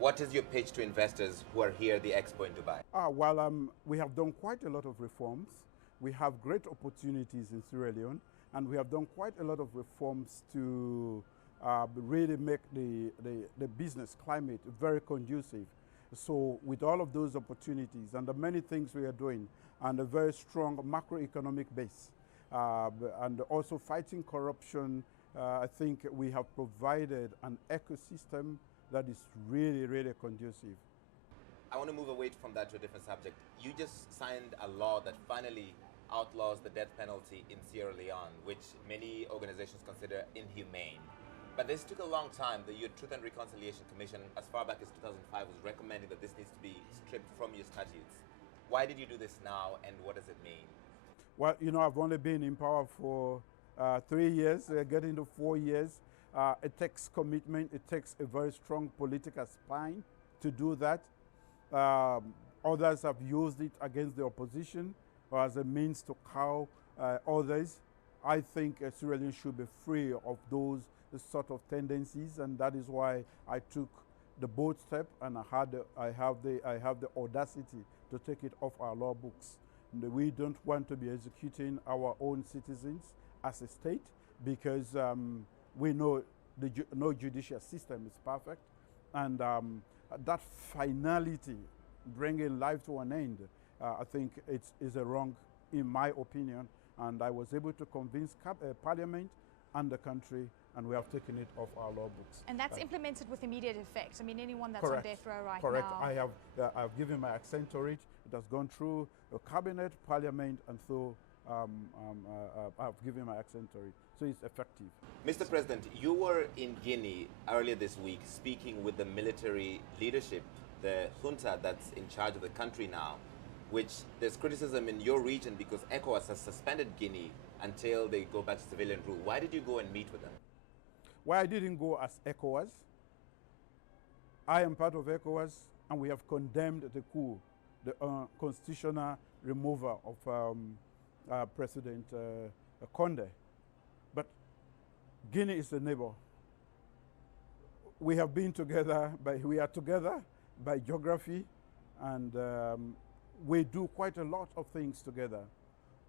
What is your pitch to investors who are here at the expo in Dubai? We have done quite a lot of reforms. We have great opportunities in Sierra Leone, and we have done quite a lot of reforms to really make the business climate very conducive. So with all of those opportunities and the many things we are doing and a very strong macroeconomic base and also fighting corruption, I think we have provided an ecosystem that is really, really conducive. I want to move away from that to a different subject. You just signed a law that finally outlaws the death penalty in Sierra Leone, which many organizations consider inhumane. But this took a long time. The Truth and Reconciliation Commission, as far back as 2005, was recommending that this needs to be stripped from your statutes. Why did you do this now, and what does it mean? Well, you know, I've only been in power for 3 years, getting to 4 years. It takes commitment. It takes a very strong political spine to do that. Others have used it against the opposition or as a means to cow others. I think Sierra Leone should be free of those sort of tendencies, and that is why I took the bold step, and I have the audacity to take it off our law books. We don't want to be executing our own citizens as a state because we know no judicial system is perfect, and that finality, bringing life to an end, I think is a wrong, in my opinion. And I was able to convince Parliament and the country, and we have taken it off our law books. And that's implemented with immediate effect. I mean, anyone that's Correct. on death row right Correct. now. I've given my accent to it. It has gone through the cabinet, Parliament, and so I've given my accent to it. So it's effective. Mr. President, you were in Guinea earlier this week speaking with the military leadership, the junta that's in charge of the country now, which there's criticism in your region because ECOWAS has suspended Guinea until they go back to civilian rule. Why did you go and meet with them? Why I didn't go as ECOWAS. I am part of ECOWAS, and we have condemned the coup, the constitutional removal of President Condé. But Guinea is a neighbor. We have been together, we are together by geography, and we do quite a lot of things together.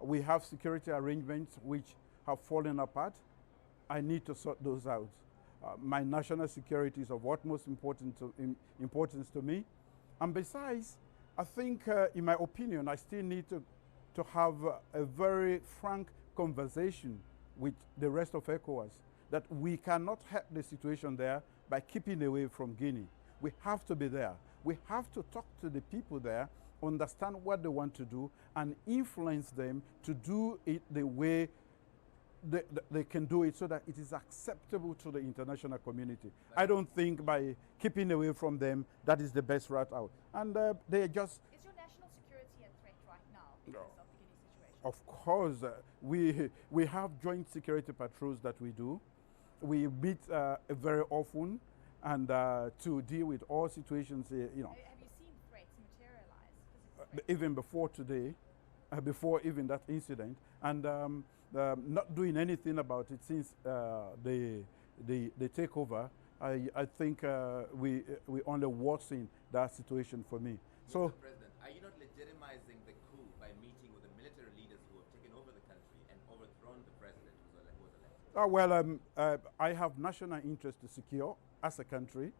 We have security arrangements which have fallen apart. I need to sort those out. My national security is of utmost importance to me. And besides, I think, in my opinion, I still need to have a very frank conversation with the rest of ECOWAS that we cannot help the situation there by keeping away from Guinea. We have to be there. We have to talk to the people there, understand what they want to do, and influence them to do it the way they can do it so that it is acceptable to the international community. I don't think by keeping away from them, that is the best route out. And they just... Is your national security a threat right now because of the Guinea situation? Of course, we have joint security patrols that we do. We meet very often, and to deal with all situations, you know. Have you seen threats materialize? Even before today, before even that incident, and not doing anything about it since the takeover. I think we only worsen that situation for me. So, Mr. President, are you not legitimizing the coup by meeting with the military leaders who have taken over the country and overthrown the president who was elected? I have national interest to secure as a country,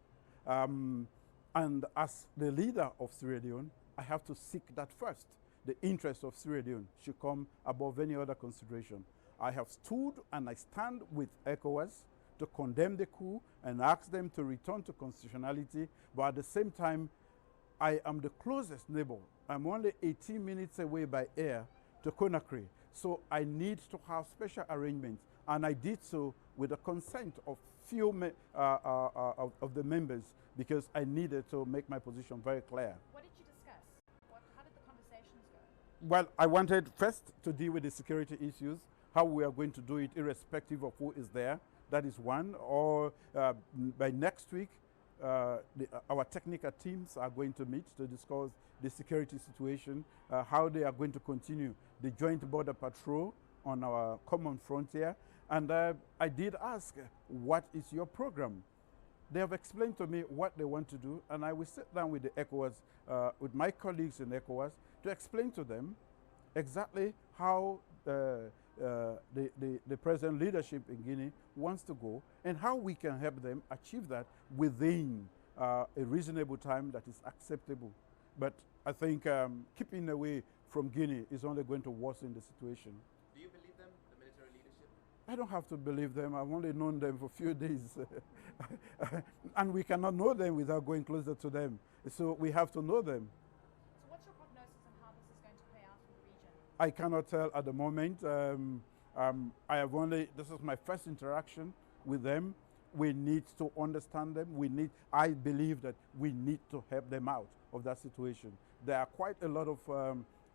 and as the leader of Sierra Leone, I have to seek that first. The interest of Sierra Leone should come above any other consideration. I have stood and I stand with ECOWAS to condemn the coup and ask them to return to constitutionality, but at the same time, I am the closest neighbor. I'm only 18 minutes away by air to Conakry, so I need to have special arrangements, and I did so with the consent of few of the members because I needed to make my position very clear. What did you discuss? How did the conversations go? Well, I wanted first to deal with the security issues, how we are going to do it irrespective of who is there. That is one. Or by next week, our technical teams are going to meet to discuss the security situation, how they are going to continue the joint border patrol on our common frontier. And I did ask, what is your program? They have explained to me what they want to do, and I will sit down with the ECOWAS, with my colleagues in ECOWAS, to explain to them exactly how the present leadership in Guinea wants to go, and how we can help them achieve that within a reasonable time that is acceptable. But I think keeping away from Guinea is only going to worsen the situation. Do you believe them, the military leadership? I don't have to believe them. I've only known them for a few days. And we cannot know them without going closer to them. So we have to know them. So what's your prognosis on how this is going to play out in the region? I cannot tell at the moment. I have only, this is my first interaction with them. We need to understand them. I believe that we need to help them out of that situation. There are quite a lot of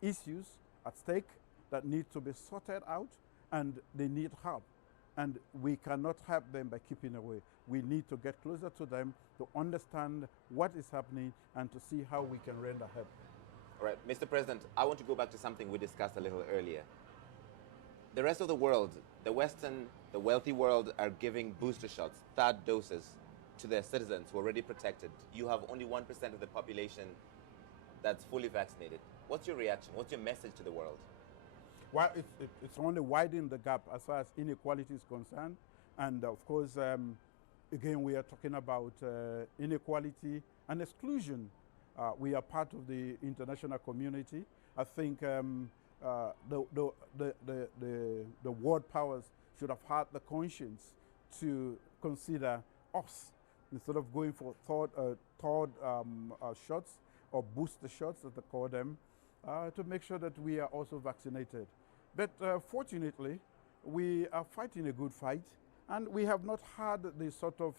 issues at stake that need to be sorted out, and they need help. And we cannot help them by keeping away. We need to get closer to them to understand what is happening and to see how we can render help. All right, Mr. President, I want to go back to something we discussed a little earlier. The rest of the world, the wealthy world, are giving booster shots, third doses, to their citizens who are already protected. You have only 1% of the population that's fully vaccinated. What's your reaction? What's your message to the world? Well, it's only widening the gap as far as inequality is concerned. And of course, again, we are talking about inequality and exclusion. We are part of the international community. I think the world powers should have had the conscience to consider us instead of going for third shots or booster shots, as they call them, to make sure that we are also vaccinated. But fortunately, we are fighting a good fight, and we have not had the sort of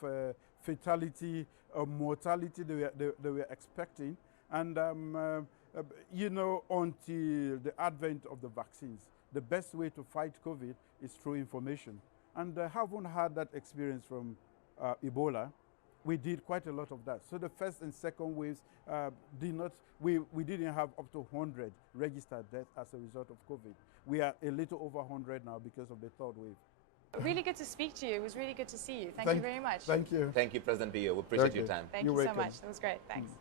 fatality or mortality they were expecting. And you know, until the advent of the vaccines, the best way to fight COVID is through information. And I haven't had that experience from Ebola. We did quite a lot of that. So the first and second waves we didn't have up to 100 registered deaths as a result of COVID. We are a little over 100 now because of the third wave. Really good to speak to you. It was really good to see you. Thank you very much. Thank you. Thank you, President Bio. We appreciate your time. Thank you so welcome. much. That was great. Thanks.